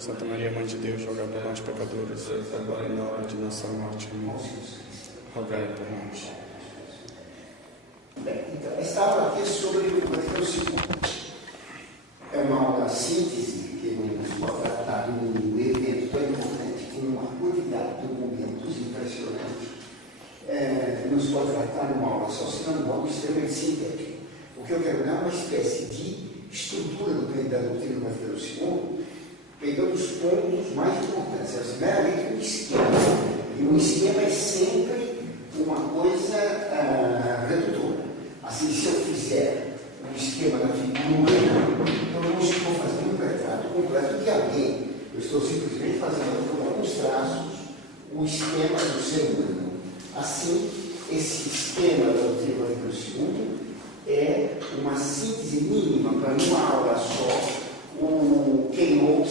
Santa Maria, Mãe de Deus, rogai por nós, pecadores, agora e na hora de nossa morte. Amém. Rogai por nós. Bem, então, esta aula aqui é sobre o Vaticano II. É uma aula síntese que nos pode tratar de um evento tão importante, com uma quantidade de documentos impressionantes. Nos pode tratar numa aula só, senão um algo extremamente sintético. O que eu quero dar é uma espécie de estrutura da doutrina do Vaticano II, pegando os pontos mais importantes. É meramente um esquema. E um esquema é sempre uma coisa redutora. Assim, se eu fizer um esquema da figura, eu não estou fazendo um retrato completo de alguém. Eu estou simplesmente fazendo com alguns traços o esquema do ser humano. Assim, esse esquema da doutrina do Vaticano II é uma síntese mínima para numa aula só, quem ouve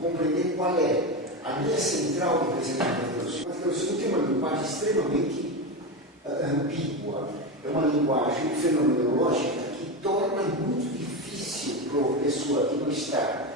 compreender qual é a linha central do pensamento do Vaticano II. O Vaticano II tem uma linguagem extremamente ambígua, é uma linguagem fenomenológica que torna muito difícil para a pessoa que não está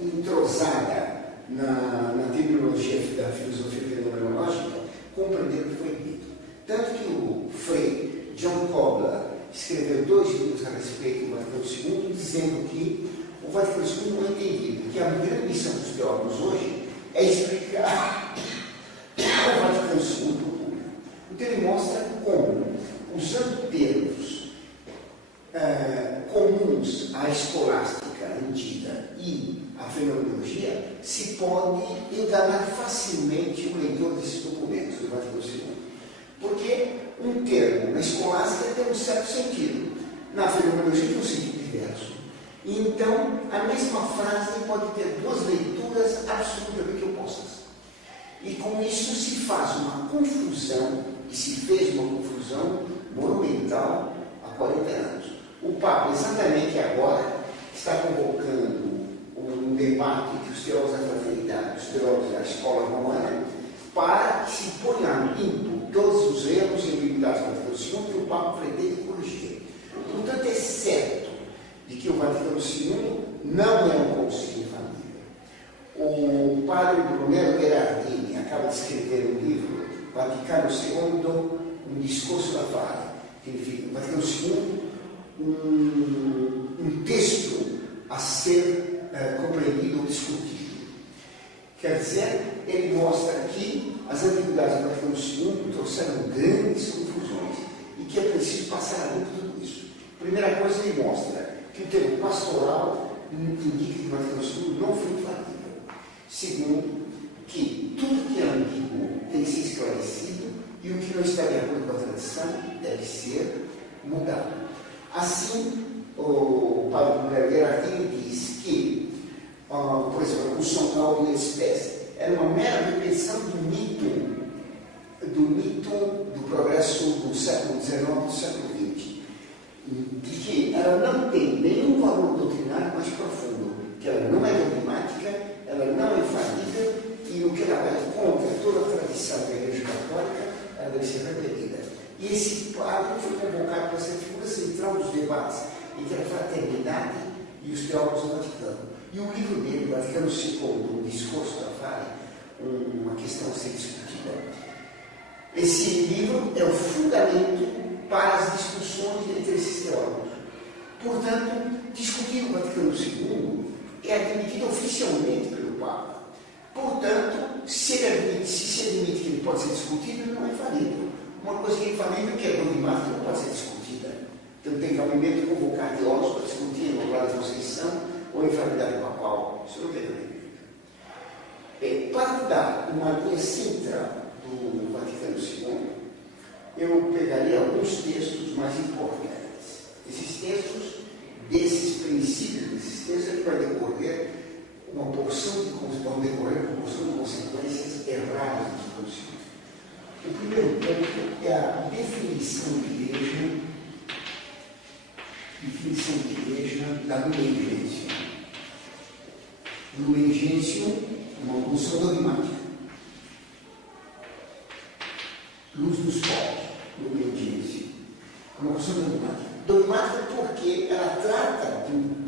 entrosada na terminologia da filosofia fenomenológica compreender o que foi dito. Tanto que o Frei John Kobler escreveu 2 livros a respeito do Vaticano II, dizendo que o Vaticano II não é entendido, que a grande missão dos teólogos hoje é explicar o Vaticano II para o público. Então ele mostra como, usando termos comuns à escolástica antiga e à fenomenologia, se pode enganar facilmente o leitor desses documentos do Vaticano II. Porque um termo na escolástica tem um certo sentido, na fenomenologia tem um sentido diverso. E então, a mesma frase pode ter 2 leituras absolutamente opostas. E com isso se faz uma confusão, e se fez uma confusão monumental há 40 anos. O Papa, exatamente agora, está convocando um debate entre os teólogos da fraternidade, os teólogos da escola romana, para que se ponham limpo todos os erros e ambiguidades do Vaticano II que o Papa pretende corrigir. Portanto, é certo de que o Vaticano II não é um concílio em família. O padre Brunello Gherardini acaba de escrever um livro, Vaticano II, um discurso da fare, significa o Vaticano II, um texto a ser compreendido ou discutido. Quer dizer, ele mostra que as ambiguidades do Vaticano II trouxeram grandes confusões e que é preciso passar a limpo tudo isso. Primeira coisa, ele mostra que o termo pastoral indica que o Vaticano II não foi infalível. Segundo, que tudo que é ambíguo tem que ser esclarecido e o que não está de acordo com a tradição deve ser mudado. Assim, o padre Gherardini diz que, por exemplo, a São Paulo de espécie era uma mera repetição do mito do progresso do século XIX e do século XX, de que ela não tem nenhum valor doutrinário mais profundo, que ela não é dogmática, ela não é infalível, e o que ela vai contra toda a tradição da Igreja Católica, ela deve ser repetida. E esse padre foi convocado para ser a figura central dos debates entre a fraternidade e os teólogos do Vaticano. E o livro dele, Vaticano II, um discurso da fare, uma questão a ser discutida. Esse livro é o fundamento para as discussões entre esses teólogos. Portanto, discutir o Vaticano II é admitido oficialmente pelo Papa. Portanto, se se admite que ele pode ser discutido, ele não é infalível. Uma coisa que é infalível, que é dogmática, não pode ser discutida. Então tem cabimento de convocar teólogos para discutir no Glória da Conceição ou a infalibilidade papal. Isso não tem cabimento. Para dar uma linha central do Vaticano II, eu pegaria alguns textos mais importantes. Esses textos, desses princípios, desses textos, ele vai decorrer uma porção de consequências erradas do Vaticano II. O primeiro ponto é a definição de igreja da Lumen Gentium. Lumen Gentium, uma função dogmática. Luz dos povos, Lumen Gentium. Uma função dogmática. Dogmática porque ela trata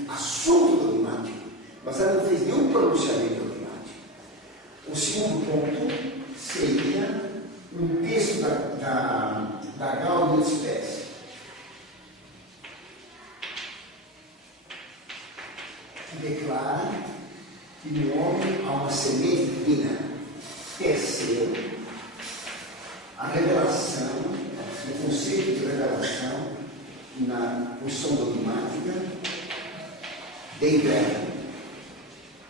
assunto dogmático, mas ela não fez nenhum pronunciamento dogmático. O segundo ponto seria um texto da Gaudium et Spes, que declara que no homem há uma semente divina. Terceiro, a revelação, o conceito de revelação na função dogmática, Dei Verbum,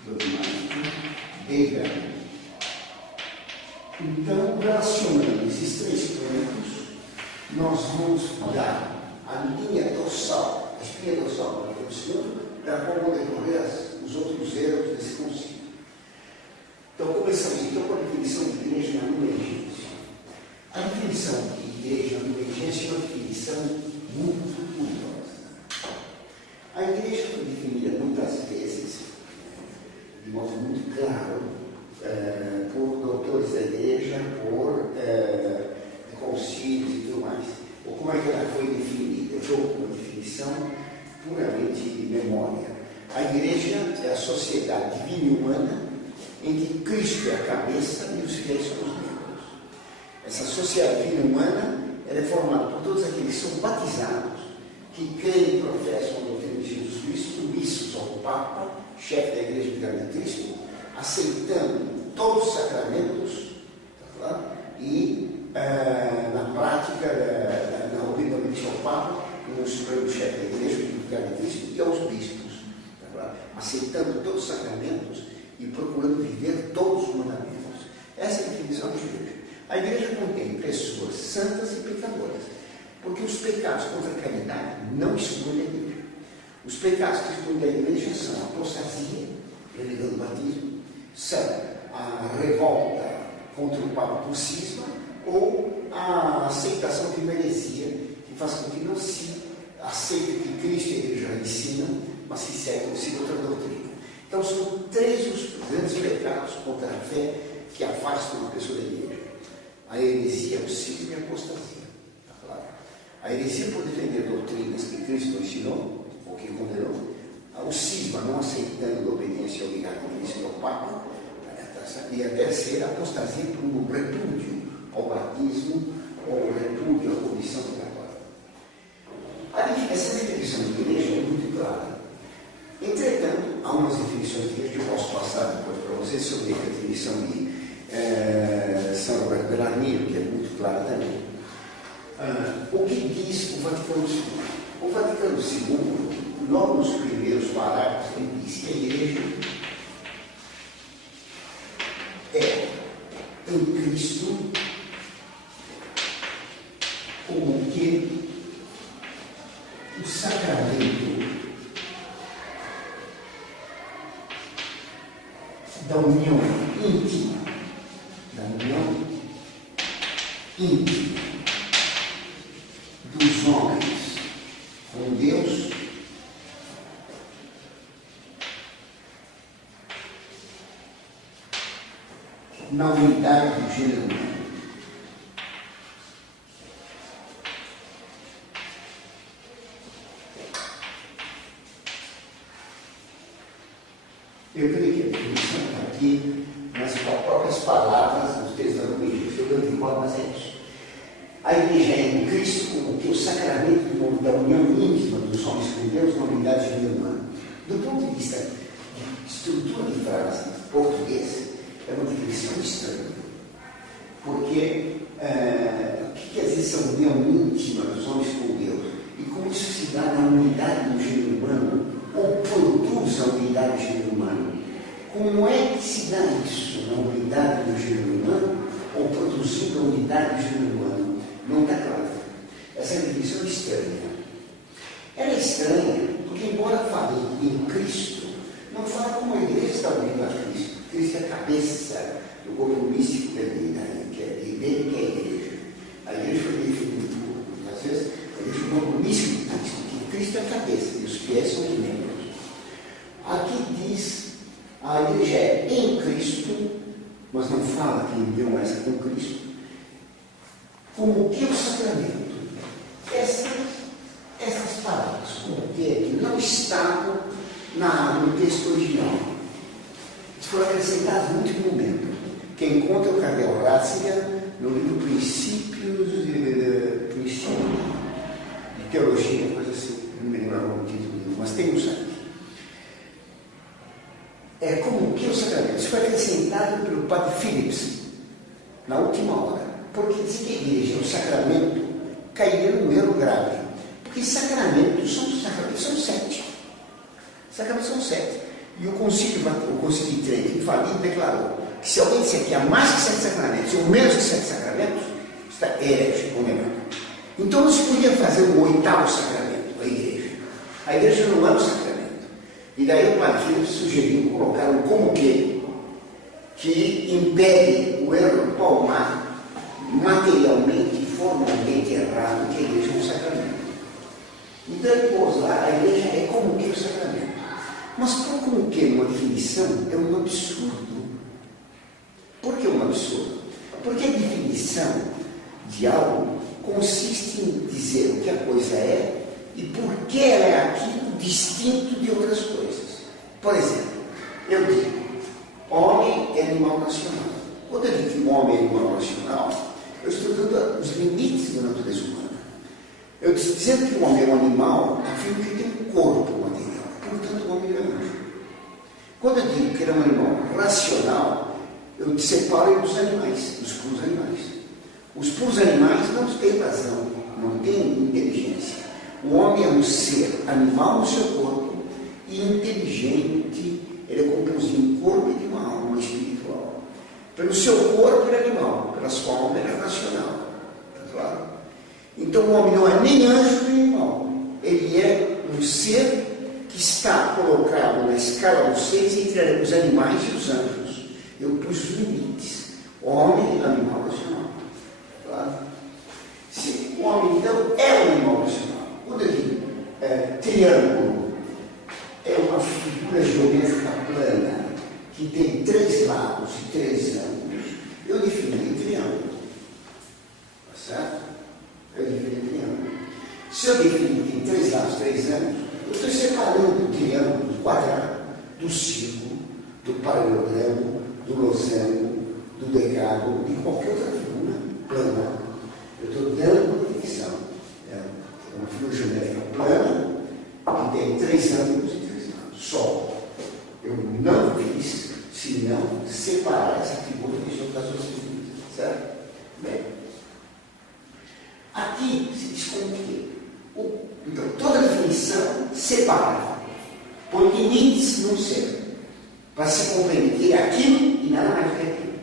dogmática, Dei Verbum. Então, relacionando esses três pontos, nós vamos dar a linha dorsal, a espinha dorsal do raciocínio, da qual vão decorrer os outros erros desse concílio. Então, começamos então com a definição de igreja na Numergência. A definição de igreja na Numergência é uma definição muito curiosa. A igreja foi definida muitas vezes, de modo muito claro, por doutores da igreja, por concílios e tudo mais. Ou como é que ela foi definida? Eu dou uma definição puramente de memória. A igreja é a sociedade divina e humana em que Cristo é a cabeça e os fiéis são os membros. Essa sociedade divina e humana ela é formada por todos aqueles que são batizados, que creem e professam a doutrina de Jesus Cristo, submissos ao Papa, chefe da igreja de Cristo, aceitando todos os sacramentos, tá claro? E na prática, na obediência ao Papa, no supremo chefe da igreja de Cristo e aos bispos, tá claro? Aceitando todos os sacramentos e procurando viver todos os mandamentos. Essa é a definição da igreja. A igreja contém pessoas santas e pecadoras, porque os pecados contra a caridade não excluem a igreja. Os pecados que excluem a igreja são a apostasia, renegando o batismo, são a revolta contra o Papa por cisma ou a aceitação de uma heresia que faz com que não se aceite o que Cristo e a igreja ensinam, mas se segue outra doutrina. Então são três os grandes pecados contra a fé que afastam uma pessoa da igreja: a heresia, o cisma e a apostasia. Tá claro? A heresia por defender doutrinas que Cristo ensinou, ou que condenou, o cisma não aceitando a obediência obrigada a Cristo e ao Papa, e a terceira, a apostasia por um repúdio ao batismo ou repúdio à comissão pregatória. Essa definição de igreja é muito clara. Entretanto, há umas definições de igreja que eu posso passar depois para vocês sobre a definição de São Roberto Bellarmino, que é muito clara também. O que diz o Vaticano II? O Vaticano II, logo nos primeiros parágrafos, ele diz que a igreja é em Cristo como que o sacramento da união íntima, dos homens com Deus, na unidade do gênero humano. Eu creio que a definição está aqui nas próprias palavras dos textos da Igreja. Eu não embora, mas é isso. A igreja é em Cristo como que o sacramento da união íntima dos homens com Deus na unidade de vida humana. Do ponto de vista de estrutura de frase português, é uma definição estranha. Porque o que quer dizer essa união íntima dos homens com Deus? E como isso se dá na unidade do gênero humano, ou produz a unidade do gênero humano? Como é que se dá isso na unidade do gênero humano, ou produzindo a unidade do gênero humano? Não está claro. Essa definição é estranha. Ela é estranha porque, embora fale em Cristo, não fala como a igreja está unida a Cristo. Cristo é a cabeça do corpo místico dele, que é a igreja. A igreja foi definida por, às vezes, a igreja é o corpo místico de Cristo, que Cristo é a cabeça e os fiéis são os membros. Aqui diz, a igreja é em Cristo, mas não fala que união é essa com Cristo, como que o sacramento. Essas palavras, como que não estavam no texto original. Eles foram acrescentados no último momento. Quem conta é o Cardeal Ratzinger, no livro Princípios de Teologia, coisa assim. Não me lembro o título do livro, mas tem um site. É como que o sacramento. Isso foi acrescentado pelo Padre Phillips, na última hora. Porque diz que a igreja, o sacramento, cairia num erro grave. Porque sacramentos são 7. Sacramentos são 7. E o Concílio de Trento, infalido, declarou que se alguém disser que há mais que 7 sacramentos ou menos que 7 sacramentos, está herege, condenado. Então não se podia fazer um 8º sacramento, a igreja. A igreja não é um sacramento. E daí o Padre Phillips sugeriu colocar um como que impede o erro palmar materialmente e formalmente errado que a igreja é um sacramento. Então ele pôs lá, a igreja é como que o sacramento. Mas por como que uma definição é um absurdo. Por que um absurdo? Porque a definição de algo consiste em dizer o que a coisa é e por que ela é aquilo distinto de outras coisas. Por exemplo, eu digo, homem é animal nacional. Quando eu digo que o homem é animal nacional, eu estou dando os limites da natureza humana. Eu estou dizendo que o homem é um animal, afirmo que tem um corpo material. Portanto, o homem é um anjo. Quando eu digo que ele é um animal racional, eu separo dos animais, dos puros animais. Os puros animais não têm razão, não têm inteligência. O homem é um ser animal no seu corpo e inteligente. Ele é composto de um corpo e de uma alma espiritual. Pelo seu corpo ele é animal, pela sua alma ele é racional. Está claro? Então o homem não é nem anjo nem animal. Ele é um ser que está colocado na escala dos seres entre os animais e os anjos. Eu pus os limites. O homem é animal racional. Claro? Se o homem então é um animal racional. Quando eu digo triângulo, é uma figura geométrica plana que tem 3 lados e 3 ângulos. Eu defini triângulo. Tá certo? Eu defini triângulo. Se eu definir que tem 3 lados, 3 ângulos, eu estou separando o triângulo do quadrado, do círculo, do paralelogramo, do losango, do decágono, de qualquer outra figura plana. Eu estou dando uma definição. É uma figura geométrica plana que tem 3 ângulos e 3 lados. Só. Eu não fiz senão separar essa figura das outras figuras. Certo? Bem. Aqui se diz como que então, toda definição separa, põe limites no ser, para se compreender que é aquilo e nada mais que aquilo.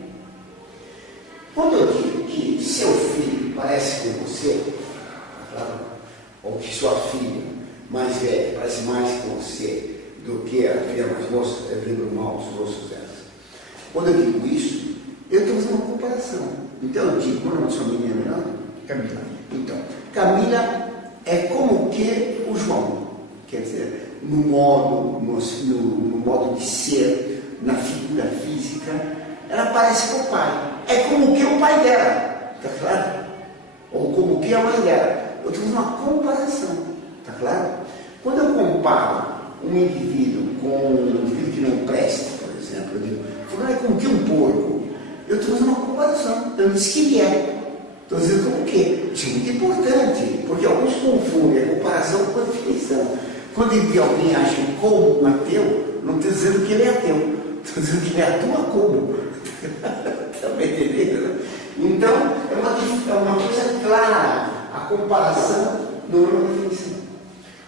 Quando eu digo que seu filho parece com você, claro, ou que sua filha mais velha parece mais com você do que a filha mais moça, lembro mal os rostos delas. Quando eu digo isso, eu estou fazendo uma comparação. Então eu digo, quando a sua menina é melhor? Camila. Então, Camila é como que o João, quer dizer, no modo de ser, na figura física, ela parece com o pai. É como que o pai dela, está claro? Ou como que a mãe dela. Eu estou fazendo uma comparação, está claro? Quando eu comparo um indivíduo com um indivíduo que não presta, por exemplo, eu digo, fulano é como que um porco. Eu estou fazendo uma comparação. Eu não disse que ele é. Estou dizendo como que? Isso é muito importante, porque alguns confundem a comparação com a definição. Quando alguém acha como um ateu, não estou dizendo que ele é ateu, estou dizendo que ele atua como. Está me entendendo? Então, é uma coisa clara, a comparação não é uma definição.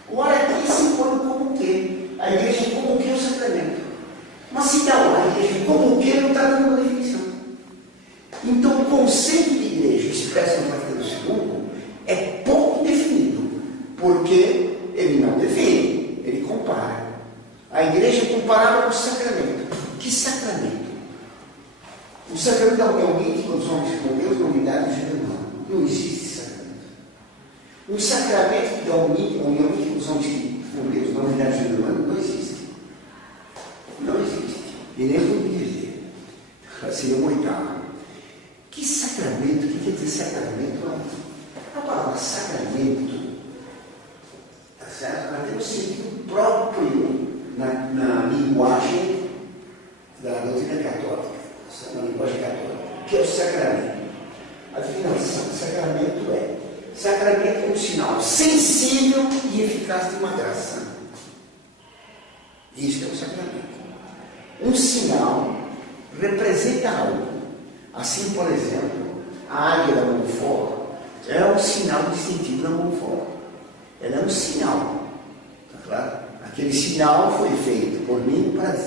Agora aqui se põe como que? A igreja é como que o sacramento. Mas se dá lá, a igreja é como que não está dando uma definição. Então, o conceito de igreja expresso no Vaticano II é pouco definido, porque ele não define, ele compara. A igreja é comparável com o sacramento. Que sacramento? O sacramento da união íntima dos homens com Deus, na unidade de Jesus. Não existe sacramento. Um sacramento que dá união íntima dos homens com Deus, na unidade de Jesus, não existe. Não existe. E nem vou dizer. Seria um 8º. Que sacramento? O que quer dizer sacramento? A palavra sacramento, tá certo? Ela tem um sentido próprio na que é o sacramento? A definição de sacramento é um sinal sensível e eficaz de uma graça. Isso é o sacramento. Um sinal representa algo. Assim, por exemplo, a águia da Montfort é um sinal distintivo da Montfort. Ela é um sinal. Está claro? Aquele sinal foi feito por mim para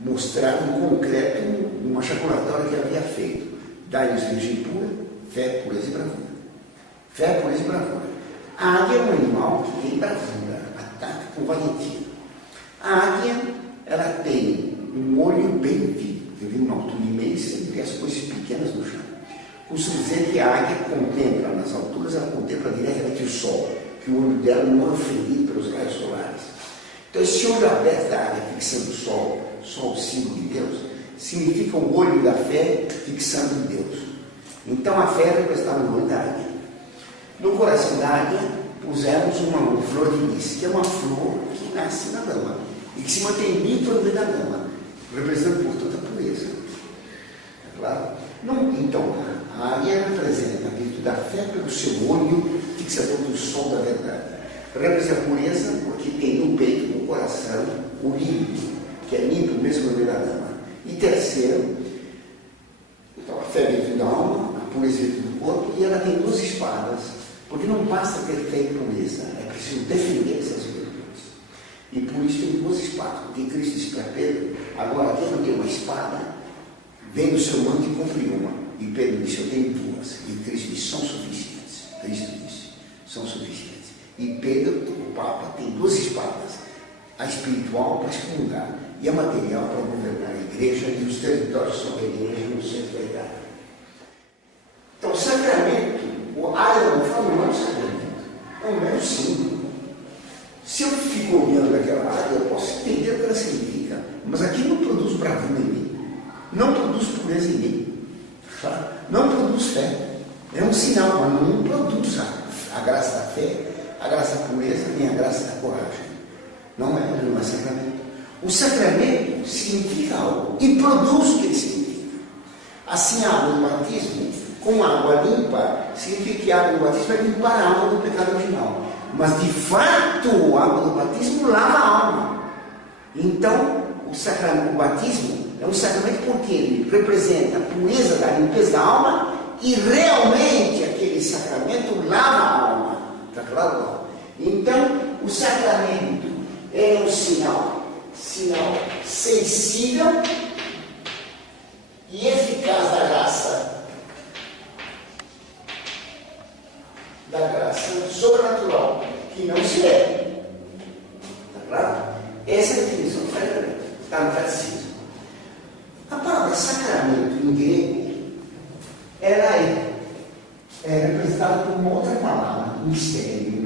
mostrar em concreto uma chaculatória que havia feito. Dai-nos virgem pura, fé, pureza e bravura. Fé, pureza e bravura. A águia é um animal que tem bravura, ataca com valentia. A águia, ela tem um olho bem vivo, que vem uma altura imensa e vê as coisas pequenas no chão. Costumo dizer que a águia contempla, nas alturas, ela contempla diretamente o sol, que o olho dela não é ofendido pelos raios solares. Então, esse olho aberto da águia, fixando o sol, símbolo de Deus, significa o olho da fé fixando em Deus. Então, a fé representa no olho da águia. No coração da águia, pusemos uma flor de lis, que é uma flor que nasce na lama e que se mantém limpa no meio da lama, representando, portanto, a pureza. É claro? Não, então, a águia representa a virtude da fé pelo seu olho fixador do sol da verdade. Representa a pureza porque tem no peito, no coração, o limpo, que é limpo mesmo no meio da lama. E terceiro, então, a fé é virtude da alma, a pureza é virtude do corpo, e ela tem 2 espadas, porque não basta ter fé e pureza, é preciso defender essas virtudes. E por isso tem 2 espadas, porque Cristo disse para Pedro: agora quem não tem uma espada, vem do seu manto e compre uma. E Pedro disse: eu tenho 2. E Cristo disse: são suficientes. Cristo disse: são suficientes. E Pedro, o Papa, tem 2 espadas, a espiritual para excomungar e a material para governar a igreja e os territórios sobre a igreja no centro da idade. Então, o sacramento, o área não é um sacramento, é um mero símbolo. Se eu fico olhando aquela área, eu posso entender o que ela significa, mas aqui não produz bravura em mim, não produz pureza em mim, não produz fé. É um sinal, mas não produz a graça da fé, a graça da pureza, nem a graça da coragem. Não é sacramento. O sacramento significa algo e produz o que ele significa. Assim, a água do batismo, com água limpa, significa que a água do batismo vai limpar a alma do pecado original. Mas, de fato, a água do batismo lava a alma. Então, o batismo é um sacramento porque ele representa a pureza da limpeza da alma e realmente aquele sacramento lava a alma. Está claro? Então, o sacramento é um sinal sensível e eficaz da graça sobrenatural, que não se deve. Está claro? Essa é a definição do sacramento. Está no catecismo. A palavra sacramento em grego, ela é representada por uma outra palavra, mistério.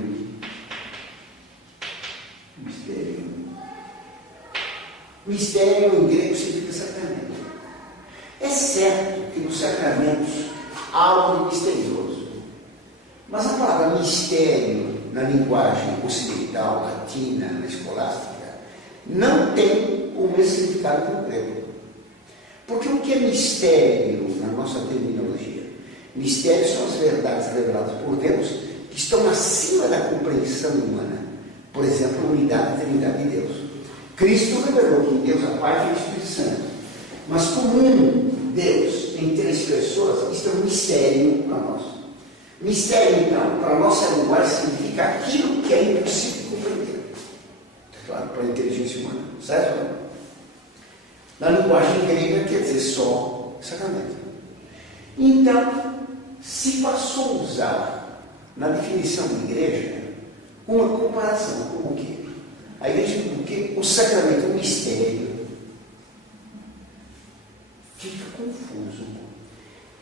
Mistério em grego significa sacramento. É certo que nos sacramentos há algo de misterioso, mas a palavra mistério na linguagem ocidental, latina, na escolástica, não tem o mesmo significado que no grego. Porque o que é mistério na nossa terminologia? Mistério são as verdades reveladas por Deus que estão acima da compreensão humana. Por exemplo, a unidade e trindade de Deus. Cristo revelou que Deus é Pai e Espírito Santo. Mas como Deus tem 3 pessoas, isso é um mistério para nós. Mistério, então, para a nossa linguagem, significa aquilo que é impossível de compreender. É claro, para a inteligência humana. Certo? Na linguagem grega quer dizer só sacramento. Então, se passou a usar na definição de igreja uma comparação com o quê? A igreja, porque o sacramento, o mistério, fica confuso.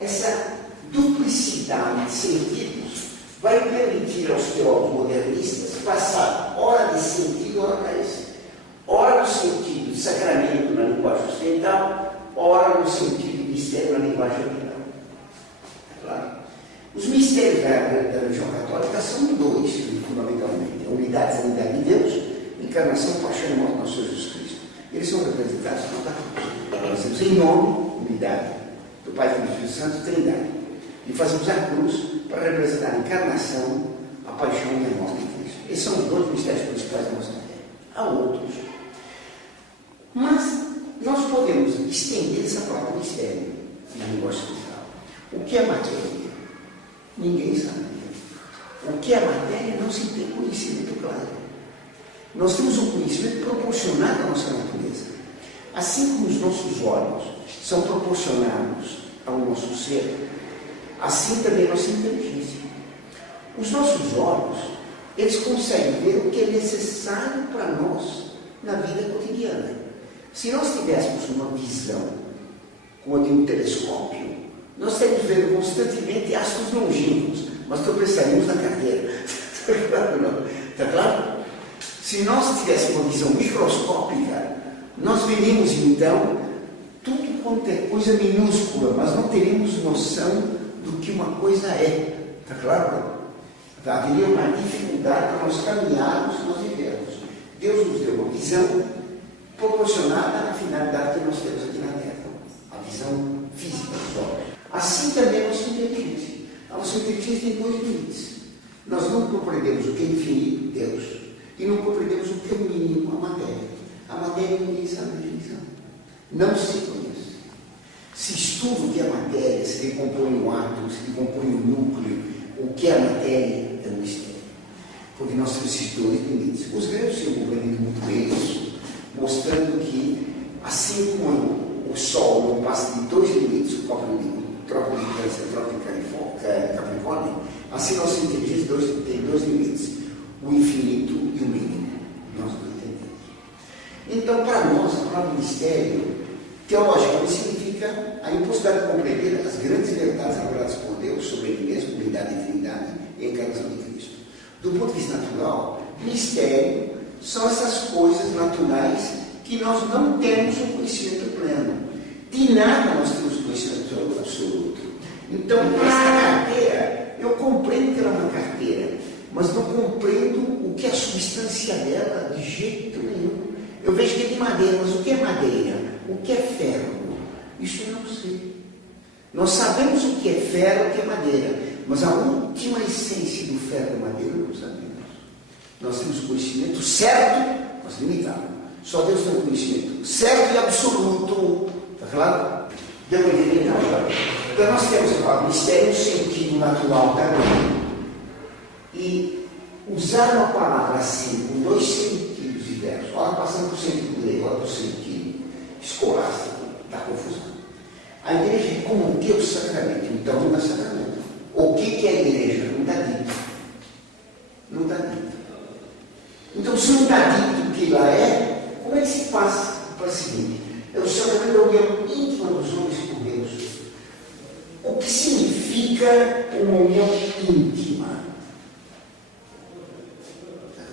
Essa duplicidade de sentidos vai permitir aos teólogos modernistas passar ora de sentido, ora para esse. Ora no sentido de sacramento na linguagem ocidental, ora no sentido de mistério na linguagem oriental. É claro? Os mistérios da religião católica são 2, fundamentalmente. A unidade e sanidade de Deus, encarnação, paixão e morte do nosso Jesus Cristo. Eles são representados na cruz. Nós temos em nome, unidade, do Pai, Filho e Espírito Santo, Trindade. E fazemos a cruz para representar a encarnação, a paixão e a morte de Cristo. Esses são os dois mistérios principais da nossa fé. Há outros. Mas nós podemos estender essa palavra mistério na linguagem espiritual. O que é matéria? Ninguém sabe. O que é matéria não se tem conhecimento claro. Nós temos um conhecimento proporcionado à nossa natureza. Assim como os nossos olhos são proporcionados ao nosso ser, assim também a nossa inteligência. Os nossos olhos, eles conseguem ver o que é necessário para nós na vida cotidiana. Se nós tivéssemos uma visão como a de um telescópio, nós estaríamos vendo constantemente astros longínquos, mas tropeçaríamos na carteira. Está claro, não? Está claro? Se nós tivéssemos uma visão microscópica, nós veríamos então tudo quanto é coisa minúscula, mas não teríamos noção do que uma coisa é. Está claro? Haveria uma dificuldade para nós caminharmos se nós vivermos. Deus nos deu uma visão proporcionada à finalidade que nós temos aqui na Terra. A visão física dos olhos. Assim também a nossa inteligência. A nossa inteligência tem dois limites. Nós não compreendemos o que é infinito, Deus, e não compreendemos o que é mínimo, a matéria. A matéria ninguém sabe a definição. Não se conhece. Se estuda o que é matéria, se decompõe no átomo, se decompõe no núcleo, o que é a matéria é um mistério. Porque nós temos esses dois limites. Os gregos tinham compreendido muito bem isso, mostrando que, assim como o Sol não passa de dois limites, o trópico de Câncer, o trópico de Capricórnio, assim nossa inteligência tem dois limites, o infinito e o mínimo. Nós não entendemos. Então, para nós, a palavra mistério, teologicamente, significa a impossibilidade de compreender as grandes verdades reveladas por Deus sobre Ele mesmo, unidade e trindade e a encarnação de Cristo. Do ponto de vista natural, mistério são essas coisas naturais que nós não temos um conhecimento pleno. De nada nós temos conhecimento absoluto. Então, essa carteira, eu compreendo que ela é uma carteira, mas não compreendo o que é a substância dela de jeito nenhum. Eu vejo que é de madeira, mas o que é madeira? O que é ferro? Isso eu não sei. Nós sabemos o que é ferro, o que é madeira, mas a última essência do ferro e da madeira não sabemos. Nós temos conhecimento certo, mas limitado. Só Deus tem um conhecimento certo e absoluto. Está claro? Deu para entender? Então nós temos o mistério no sentido natural também. E usar uma palavra assim, com dois sentidos diversos, ora passando por sentido grego, ora por sentido escolástico, dá confusão. A igreja é como que o sacramento, então não é sacramento. O que é a igreja? Não está dito. Não está dito. Então, se não está dito o que lá é, como é que se passa para o seguinte? É o sacramento da união íntima dos homens com Deus. O que significa uma união íntima?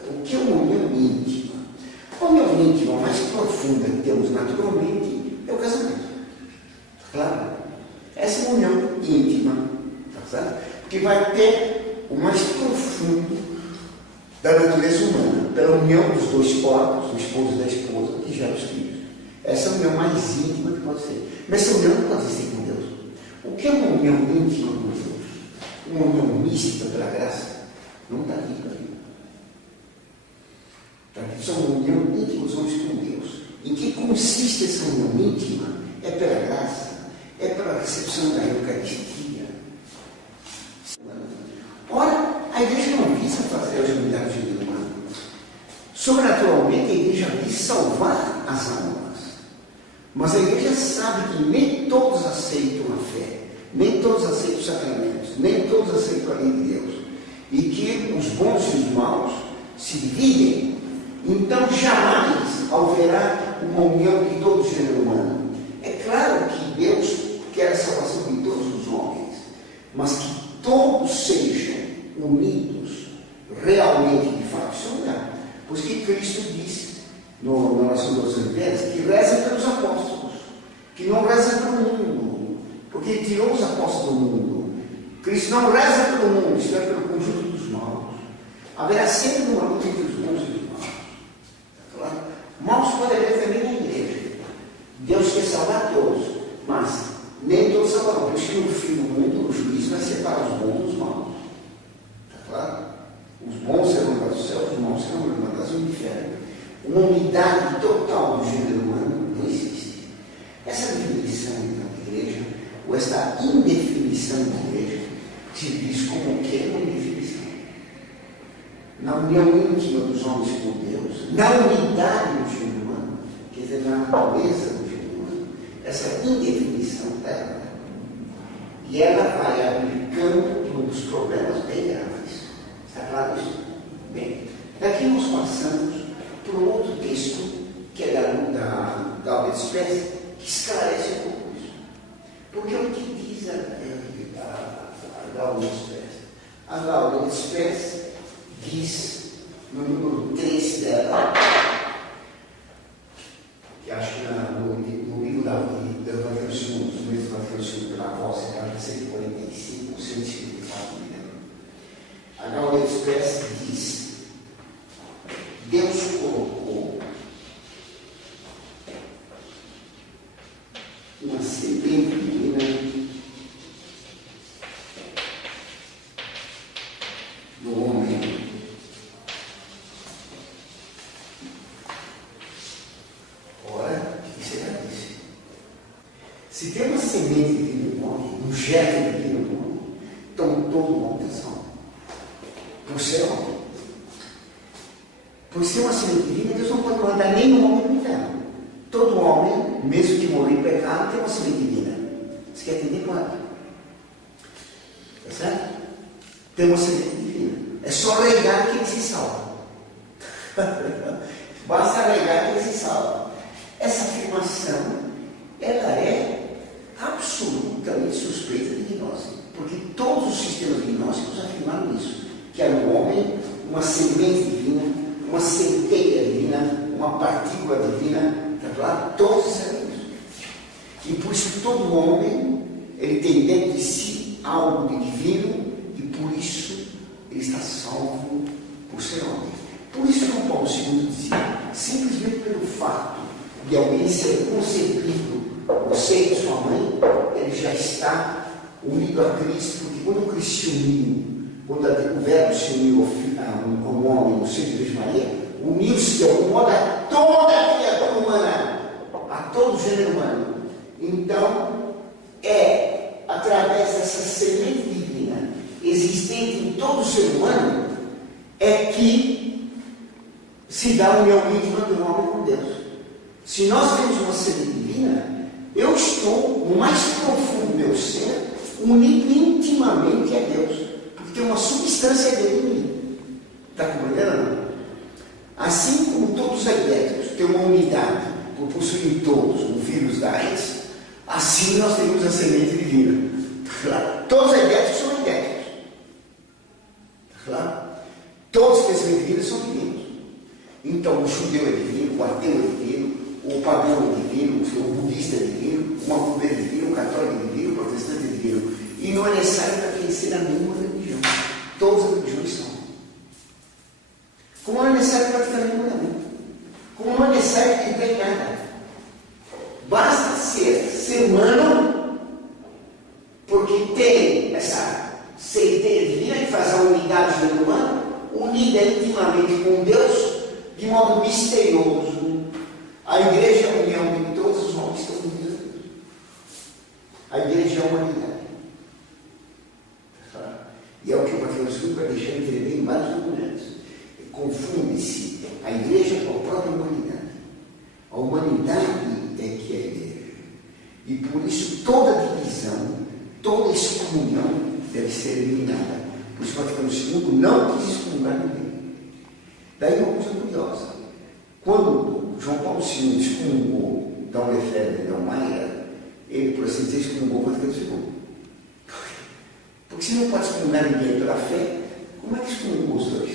O que é uma união íntima? A união íntima mais profunda que temos naturalmente é o casamento. Claro? Essa é uma união íntima. Tá certo? Porque vai ter o mais profundo da natureza humana, pela união dos dois corpos, do esposo e da esposa, que gera os filhos. Essa é a união mais íntima que pode ser. Mas essa união não pode ser com Deus. O que é uma união íntima com Deus? Uma união mística pela graça? Não está dito ali. Está dito só uma união íntima dos homens com Deus. Em que consiste essa união íntima? É pela graça, é pela recepção da Eucaristia. Ora, a igreja não visa fazer as unidades de vida humana. Sobrenaturalmente, a igreja visa salvar as almas. Mas a igreja sabe que nem todos aceitam a fé, nem todos aceitam os sacramentos, nem todos aceitam a lei de Deus. E que os bons e os maus se dividem. Então, jamais haverá uma união de todo o gênero humano. É claro que Deus quer a salvação de todos os homens, mas que todos sejam unidos realmente, de fato, isso não dá. Pois que Cristo disse na oração das Olimpíadas que reza pelos apóstolos, que não reza pelo mundo, porque ele tirou os apóstolos do mundo. Cristo não reza pelo mundo, isto é pelo conjunto dos maus. Haverá sempre uma luta entre os bons e os maus. Claro? Maus pode haver também na igreja. Deus quer salvar todos, mas nem todos são salvação. Por isso que no fim do mundo o juiz vai separar os bons dos maus. Está claro? Os bons serão levados ao céu, os maus serão levados ao inferno. Uma unidade total do gênero humano não existe. Essa definição, então, da igreja, ou esta indefinição da igreja, se diz como que é uma indefinição. Na união íntima dos homens com Deus, na unidade do gênero humano, quer dizer, na natureza do gênero humano, essa indefinição está errada. E ela vai abrir campo para um dos problemas bem graves. Está claro isso? Bem, daqui nós passamos por um outro texto, que é da Albert Speer, que esclarece um pouco isso. Porque o que diz a Albert Speer? A Albert Speer diz, no número 3 dela, que acho que no livro da Vaticano II, no livro do Vaticano II, pela voz, carta 145, ou 154, me lembro. A Albert Speer diz: Deus colocou uma semente divina no homem. Ora, o que será isso? Se tem uma semente divina no homem, um germe divino no homem, então todo o homem está salvo. Por ser homem. Por ser uma semente divina, Deus não pode mandar nenhum homem no inferno. Todo homem, mesmo que morra em pecado, tem uma semente divina. Você quer entender quanto? Tá certo? Tem uma semente divina. É só regar que ele se salva. Basta regar que ele se salva. Essa afirmação, ela é absolutamente suspeita de gnose. Porque todos os sistemas gnósticos afirmaram isso. Que era no homem uma semente divina, uma centelha divina, uma partícula divina, está claro? Todos sabem isso. E por isso todo homem, ele tem dentro de si algo de divino, e por isso ele está salvo por ser homem. Por isso João Paulo II dizia, simplesmente pelo fato de alguém ser concebido no seio de sua mãe, ele já está unido a Cristo, porque quando o Cristo se uniu, quando o verbo se uniu ao homem no seio de Virgem Maria, uniu-se de algum modo a toda a criatura humana, a todo o gênero humano. Então, é através dessa semente divina existente em todo o ser humano, é que se dá a união íntima do homem com Deus. Se nós temos uma semente divina, eu estou, no mais profundo do meu ser, unido intimamente a Deus. Tem uma substância dele em mim. Está compreendendo? Assim como todos os elétricos têm uma unidade por possuir todos o vírus da AIDS, assim nós temos a semente divina. Claro. Todos os elétricos são elétricos. Claro. Todos que têm semente divina são divinos. Então o judeu é divino, o ateu é divino, o pagão é divino, o budista é divino, o macumbeiro é divino, o católico é divino, o protestante é divino. E não é necessário para conhecer a nenhuma religião. Todas as religiões são. Como não é necessário praticar nenhum mandamento. Como não é necessário entrar em nada. Basta ser humano, porque tem essa centelha divina que faz a unidade do ser humano, unida intimamente com Deus, de modo misterioso. A igreja é a união de todos os homens que estão unidos a Deus. A igreja é a humanidade. E é o que o Vaticano II vai deixar entender em vários documentos. Confunde-se a igreja com a própria humanidade. A humanidade é que é a igreja. E por isso toda divisão, toda excomunhão deve ser eliminada. Por isso o Vaticano II não quis excomungar ninguém. Daí uma coisa curiosa. Quando João Paulo II excomungou Dom Lefebvre e Dom Maia, ele, por assim dizer, excomungou o Vaticano II. Porque se não pode excomungar ninguém pela fé, como é que excomungou os dois?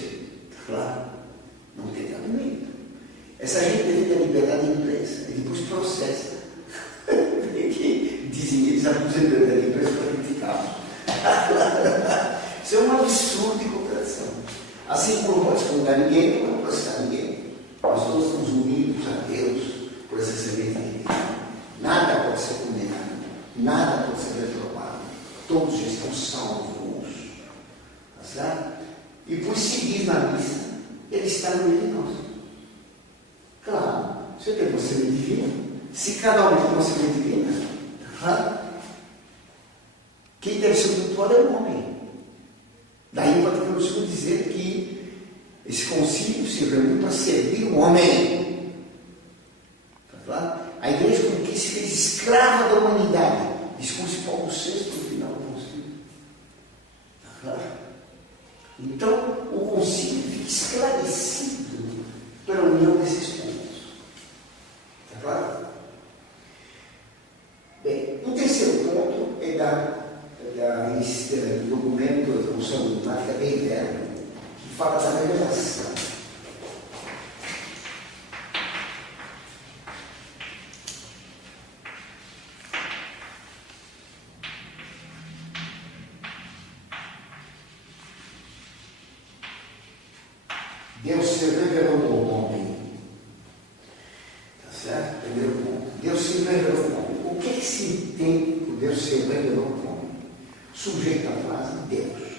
Claro, não tem cabimento. Essa gente deve ter liberdade de imprensa, e depois processa. Dizem que eles abusam da liberdade de imprensa para criticá-los. Isso é um absurdo de contradição. Assim como não pode excomungar ninguém, não pode processar ninguém. Nós todos estamos unidos a Deus por essa semente divina. Nada pode ser condenado, nada pode ser retrógrado. todos já estão salvos. Tá certo? E por seguir na missa, ele está no meio de nós. Claro, você tem uma semente divina. Se cada um tem uma semente divina, tá? Quem deve ser o tutor é o homem. Daí o Vaticano II dizer que esse concílio se reuniu para servir o homem. Tá claro? A igreja com que se fez escrava da humanidade. Discurso Paulo VI no final do concílio. Tá claro? Então, o concílio fica esclarecido pela união desses pontos. Está claro? Bem, o terceiro ponto é do documento da Comissão Dogmática bem velho, que fala da revelação. Deus se revelou ao homem. Tá certo? Primeiro ponto. Deus se revelou ao homem. O que se entende por Deus se revelou ao homem? Sujeito à frase Deus.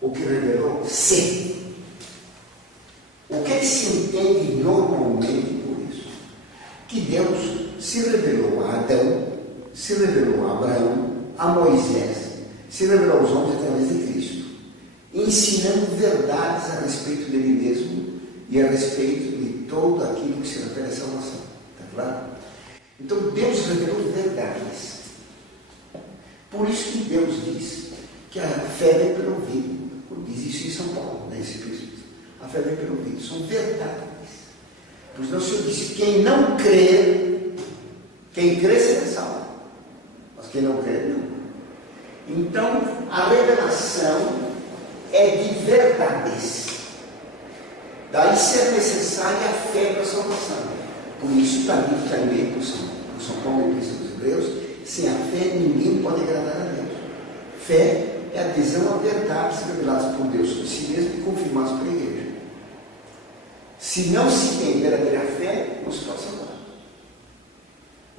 O que revelou se. O que se entende normalmente por isso? Que Deus se revelou a Adão, se revelou a Abraão, a Moisés, se revelou aos homens através de Cristo, ensinando verdades a respeito dele mesmo e a respeito de todo aquilo que se refere à salvação. Está claro? Então Deus revelou verdades. Por isso que Deus diz que a fé vem pelo ouvido. Diz isso em São Paulo, nesse Espírito. A fé vem pelo ouvido. São verdades. Pois o Senhor disse: quem não crê, quem crê será salvo. Mas quem não crê, não. Então, a revelação é de verdades. Daí ser necessária a fé para a salvação. Por isso está dito também por São Paulo e Epístola dos Hebreus: sem a fé ninguém pode agradar a Deus. Fé é a adesão a verdades reveladas por Deus sobre si mesmo e confirmadas pela igreja. Se não se tem verdadeira fé, não se pode salvar.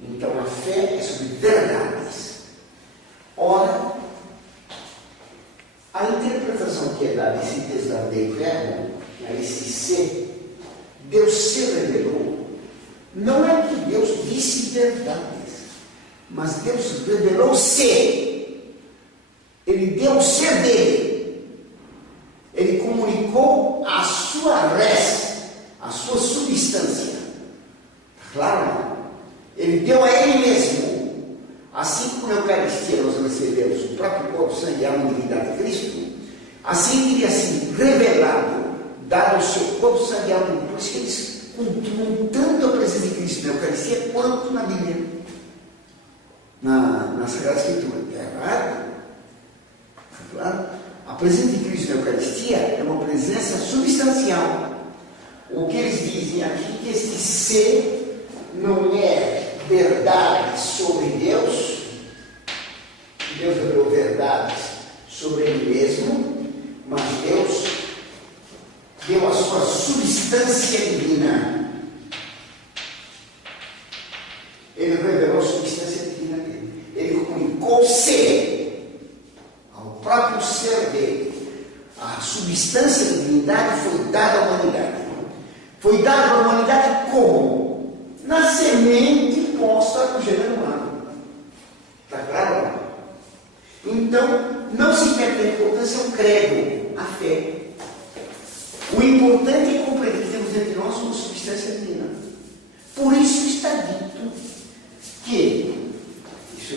Então a fé é sobre verdades. Ora, a interpretação que é dada esse texto da Dei Verbo, a esse ser, Deus se revelou, não é que Deus disse verdades, mas Deus revelou-se. Ele deu o ser dele. Ele comunicou a sua res, a sua substância. Claro? Ele deu a ele mesmo. Assim como na Eucaristia nós recebemos o próprio corpo, sangue e alma e divindade de Cristo, assim teria sido revelado, dado o seu corpo, sangue e alma. Por isso que eles continuam tanto a presença de Cristo na Eucaristia quanto na Bíblia, na Sagrada Escritura. É verdade? Claro? A presença de Cristo na Eucaristia é uma presença substancial. O que eles dizem aqui é que este ser não é verdade sobre Deus, Deus revelou verdades sobre Ele mesmo, mas Deus deu a sua substância divina. Ele revelou a substância divina dele. Ele comunicou-se ao próprio ser dele. A substância da divindade foi dada à humanidade. Foi dada à humanidade como? Na semente posta no gênero humano. Está claro? Então, não se perde a importância ao credo, à fé. O importante é compreender que temos entre nós uma substância divina. Por isso está dito que, isso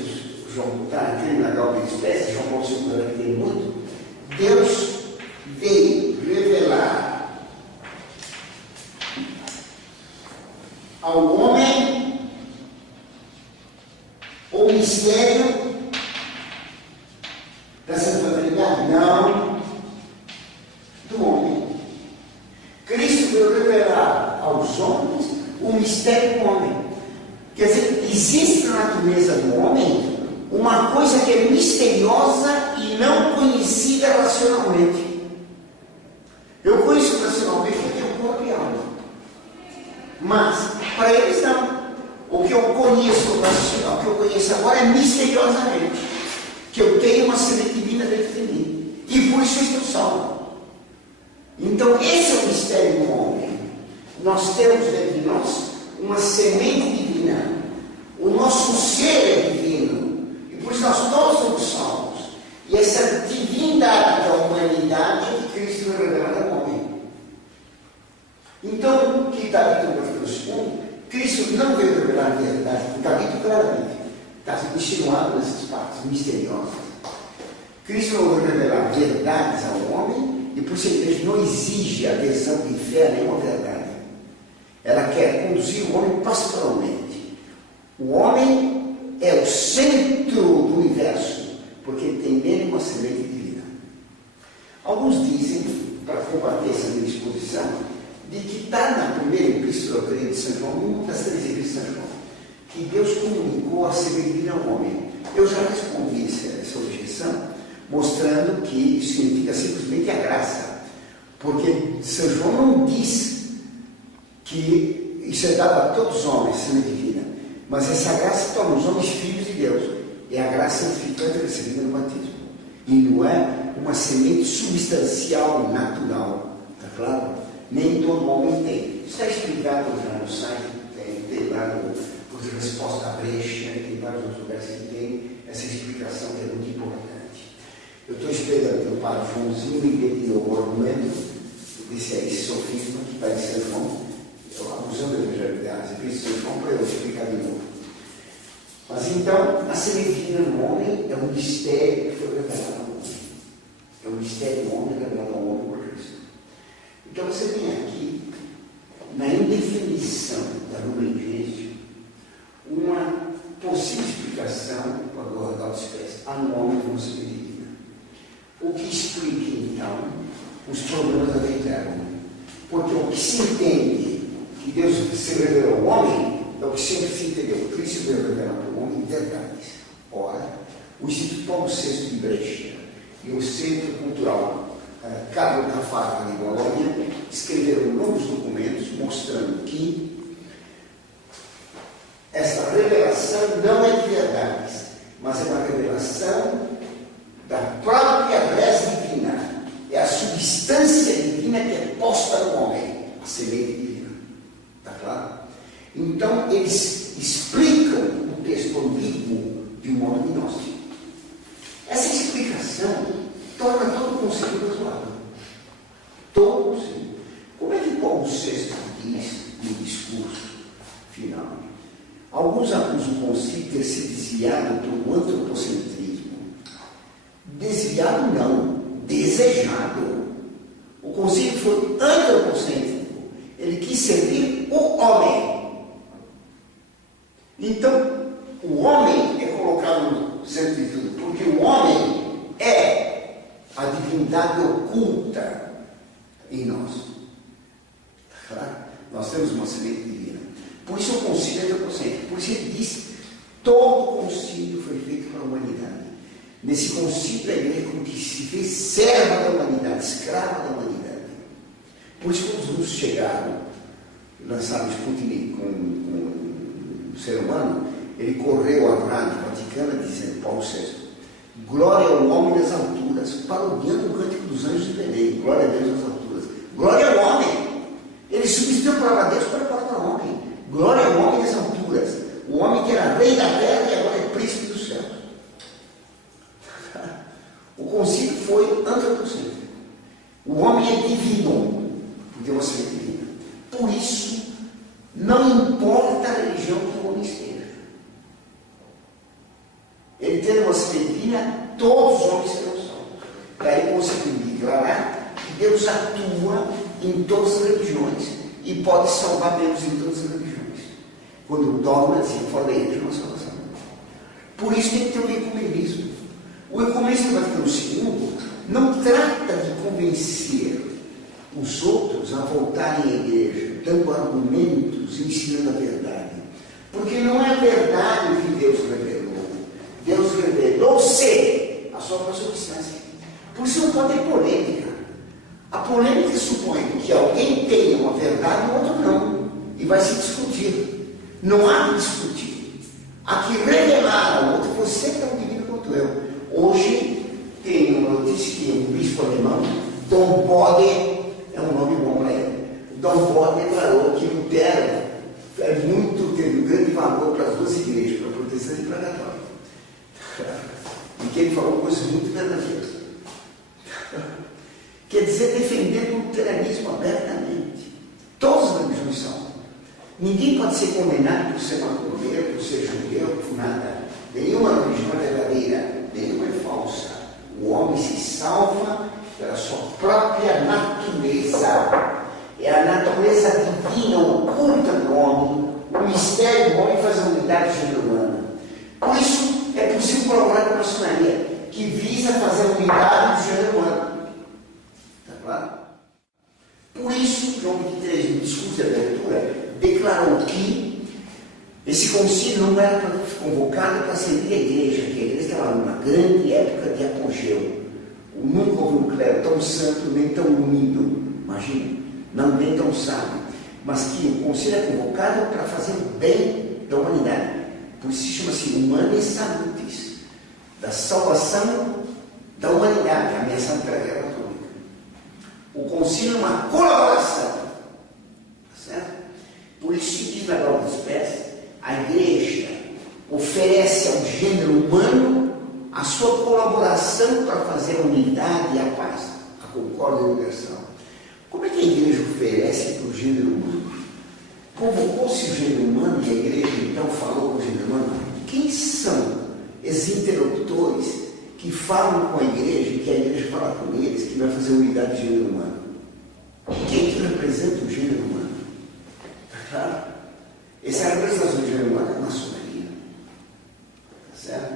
João está aqui na Galba de Espécie, João Paulo II aqui tem muito, Deus veio revelar ao homem o mistério da Santa Trindade? Não, do homem. Cristo veio revelar aos homens o mistério do homem. Quer dizer, existe na natureza do homem uma coisa que é misteriosa e não conhecida racionalmente. Eu conheço racionalmente o que é o corpo e a alma. Mas, para eles não. O que eu conheço racional, o que eu conheço agora é misteriosamente. que eu tenho uma semente divina dentro de mim. E por isso eu estou salvo. Então, esse é o mistério do homem. Nós temos dentro de nós uma semente divina. O nosso ser é divino. E por isso nós todos somos salvos. E essa divindade da humanidade é que Cristo vai revelar ao homem. Então, o que está dito no capítulo 2, Cristo não veio revelar a verdade, porque está dito claramente. Está insinuado nessas partes misteriosas. Cristo não veio revelar verdades ao homem, e por isso a igreja não exige adesão de fé a nenhuma verdade. Ela quer conduzir o homem pastoralmente. O homem é o centro do universo, porque ele tem nele uma semente divina. Alguns dizem, para combater essa minha exposição, de que está na primeira epístola de São João, uma das 3 epístolas de São João, que Deus comunicou a semente divina ao homem. Eu já respondi essa objeção, mostrando que isso significa simplesmente a graça. Porque São João não diz que isso é dado a todos os homens, semente divina, mas essa graça torna os homens filhos de Deus. É a graça santificante recebida no batismo. E não é uma semente substancial, natural. Está claro? Nem todo homem tem. Isso está explicado já no site, tem lá no Resposta à Brecha, tem vários outros lugares que tem essa explicação que é muito importante. Eu estou esperando que o padre Joãozinho me dê de novo o argumento desse sofisma que está em São João, abusando da evangelidade, e São João para eu explicar de novo. Mas então, a semente divina no homem é um mistério que foi revelado ao homem. É um mistério do homem revelado ao homem por Cristo. Então você tem aqui, na indefinição da Lumen Gentium, uma possível explicação para guardar os pés. Há no homem uma semente divina. O que explica, então, os problemas da vida eterna. Porque o que se entende que Deus se revelou ao homem é o que sempre se entendeu. Cristo veio revelar para o homem verdades. Ora, o Instituto Paulo VI de Brecha e o Centro Cultural Carlo Cafarra de Bolonha escreveram longos documentos mostrando que essa revelação não é de verdades, mas é uma revelação da própria res divina. É a substância divina que é posta no homem, a semente divina. Está claro? Então, eles explicam o texto ambíguo de um modo gnóstico. Essa explicação torna todo o conceito razoável. Todo o conceito. Como é que Paulo VI diz no discurso final? Alguns acusam o concílio de ter se desviado para o antropocentrismo. Desviado não, desejado. O concílio foi antropocêntrico. Ele quis servir o homem. Então, o homem é colocado no centro de tudo, porque o homem é a divindade oculta em nós. Claro? Nós temos uma semente divina. Por isso o concílio é antropocêntrico. Por isso ele diz: todo o concílio foi feito para a humanidade. Nesse concílio a igreja como que se fez serva da humanidade, escrava da humanidade. Por isso quando os russos chegaram, lançaram o Sputnik com o ser humano, ele correu à rádio vaticana dizendo, Paulo VI, glória ao homem nas alturas, parodiando o cântico dos anjos de Belém, glória a Deus nas alturas, glória ao homem. Ele substituiu a palavra de Deus para a palavra homem, glória ao homem nas alturas, o homem que era rei da terra e agora é príncipe dos céus. O concílio foi antropocêntrico. O homem é divino, porque você é divino. Por isso, não importa a religião que o homem esteja. Ele tem uma semente divina, todos os homens serão salvos. Daí conseguimos declarar que Deus atua em todas as religiões e pode salvar Deus em todas as religiões. Quando o dogma diz que fora da igreja não há salvação. Por isso tem que ter o ecumenismo. O ecumenismo do Vaticano II não trata de convencer os outros a voltarem à igreja, dando argumentos, ensinando a verdade. Porque não é verdade o que Deus revelou. Deus revelou-se a sua substância. Por isso não pode ter polêmica. A polêmica supõe que alguém tenha uma verdade e o outro não. E vai se discutir. Não há que discutir. Há que revelar ao outro, você é tão divino quanto eu. Hoje tem uma notícia que um bispo alemão, Dom Bode, é um nome bom para ele. Dom Bode declarou que Lutero teve um grande valor para as duas igrejas, para a protestante e para a católica. E que ele falou coisas muito verdadeiras. Quer dizer, defender o luteranismo abertamente. Todas as religiões são. Ninguém pode ser condenado por ser macumbeiro, por ser judeu, por nada. Nenhuma religião é verdadeira, nenhuma é falsa. O homem se salva pela sua própria natureza. É a natureza divina oculta do homem, o mistério do homem faz a unidade do gênero humano. Por isso é possível colaborar com a maçonaria, que visa fazer a unidade do gênero humano. Está claro? Por isso, João 23, no discurso de abertura, declarou que esse concílio não era convocado para servir a igreja, que a igreja estava numa grande época de apogeu. Nunca houve um clero tão santo, nem tão unido, imagina, não nem tão sábio, mas que o concílio é convocado para fazer o bem da humanidade. Por isso chama-se Humanae Salutis, da salvação da humanidade, ameaçada pela guerra atômica. O concílio é uma colaboração, tá certo? Por isso se diz na Glória dos Pés, a igreja oferece ao gênero humano a sua colaboração para fazer a unidade e a paz, a concórdia universal. Como é que a igreja oferece para o gênero humano? Convocou-se o gênero humano e a igreja então falou com o gênero humano. Quem são esses interlocutores que falam com a igreja e que a igreja fala com eles, que vai fazer a unidade do gênero humano? Quem que representa o gênero humano? Está claro? Essa é a representação do gênero humano, é a maçonaria. Tá certo?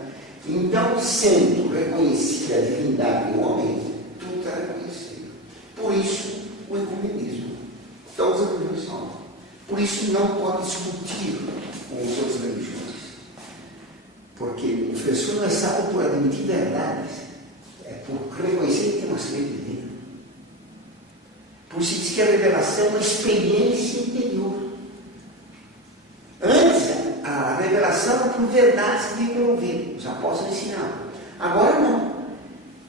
Então, sendo reconhecida a divindade do homem, tudo está reconhecido. Por isso, o ecumenismo. Todas as religiões são. Por isso, não pode discutir com as outras religiões. Porque o professor não é sábio por admitir verdades, é por reconhecer que tem uma lei divina. Por isso diz que a revelação é uma experiência interior. Antes, a revelação era por verdades que vinham ouvir, os apóstolos ensinavam. Agora não.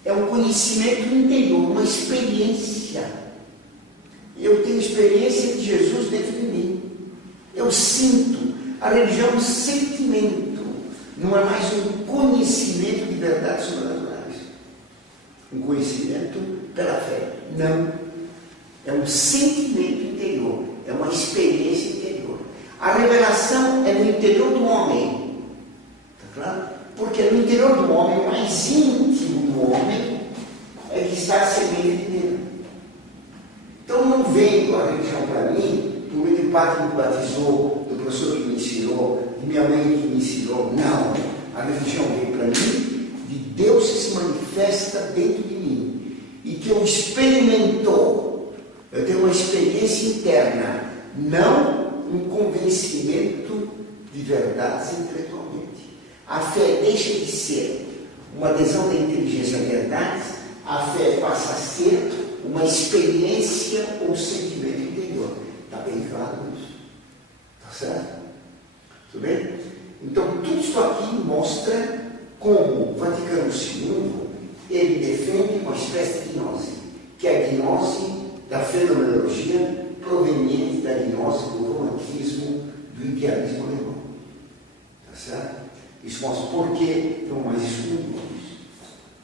É um conhecimento interior, uma experiência. Eu tenho experiência de Jesus dentro de mim. Eu sinto. A religião é um sentimento. Não é mais um conhecimento de verdades sobrenaturais. Um conhecimento pela fé. Não. É um sentimento interior. É uma experiência interior. A revelação é no interior do homem. Está claro? Porque no interior do homem, o mais íntimo do homem, é que está a semente divina. Então não veio a religião para mim, por meio do pai que me batizou, do professor que me ensinou, de minha mãe que me ensinou. Não. A religião veio para mim de Deus que se manifesta dentro de mim. E que eu experimento. Eu tenho uma experiência interna. Não um convencimento de verdades intelectualmente. A fé deixa de ser uma adesão da inteligência a verdades, a fé passa a ser uma experiência ou sentimento interior. Está bem claro isso? Está certo? Tudo bem? Então, tudo isso aqui mostra como o Vaticano II, ele defende uma espécie de gnose, que é a gnose da fenomenologia proveniente da gnose do romantismo, do idealismo alemão. Está certo? Isso mostra por que não mais estudam isso.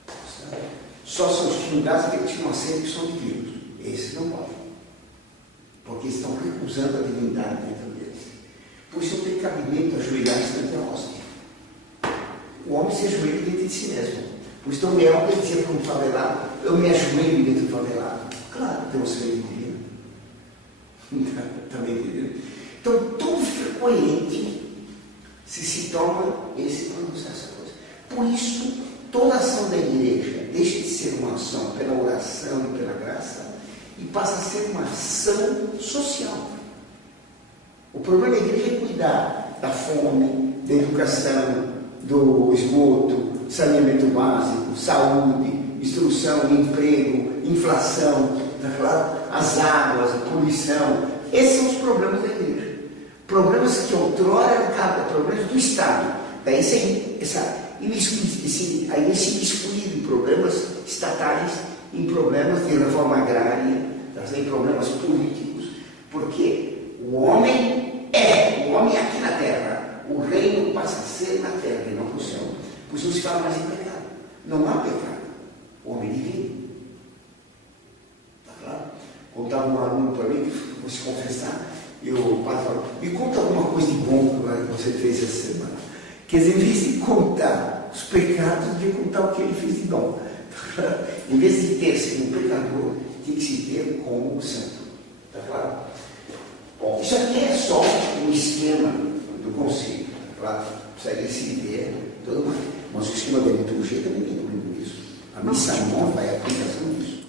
Tá certo? Só são estudados aqueles que não aceitam que são divinos. Esses não podem. Porque estão recusando a divindade dentro deles. Por isso não tem cabimento ajoelhar-se diante da hóstia. O homem se ajoelha dentro de si mesmo. Por isso, Dom Miguel dizia para um favelado: eu me ajoelho dentro do favelado. Claro, tem uma semente divina. Também entendeu? Então, tudo fica coerente se toma esse pronunciar essa coisa. Por isso, toda ação da igreja deixa de ser uma ação pela oração e pela graça e passa a ser uma ação social. O problema da igreja é cuidar da fome, da educação, do esgoto, saneamento básico, saúde, instrução, emprego, inflação, tá claro? As águas, a poluição. Esses são os problemas da igreja. Problemas que outrora eram problemas do Estado. Daí aí ele se excluído em problemas estatais, em problemas de reforma agrária, em problemas políticos, porque o homem aqui na terra, o reino passa a ser na terra e não no céu. Por isso não se fala mais em pecado. Não há pecado. O homem divino. Está claro? Contava um aluno para mim que vou se confessar, e o padre falou: me conta alguma coisa de bom que você fez essa semana. Quer dizer, em vez de contar os pecados, devia contar o que ele fez de bom. Em vez de ter sido um pecador, tem que se ter como um santo. Está claro? Bom, isso aqui é só um esquema do conceito. Está claro? Consegue se ver tudo mais. Mas o esquema da liturgia também tem tudo isso. A missa nova é a aplicação disso.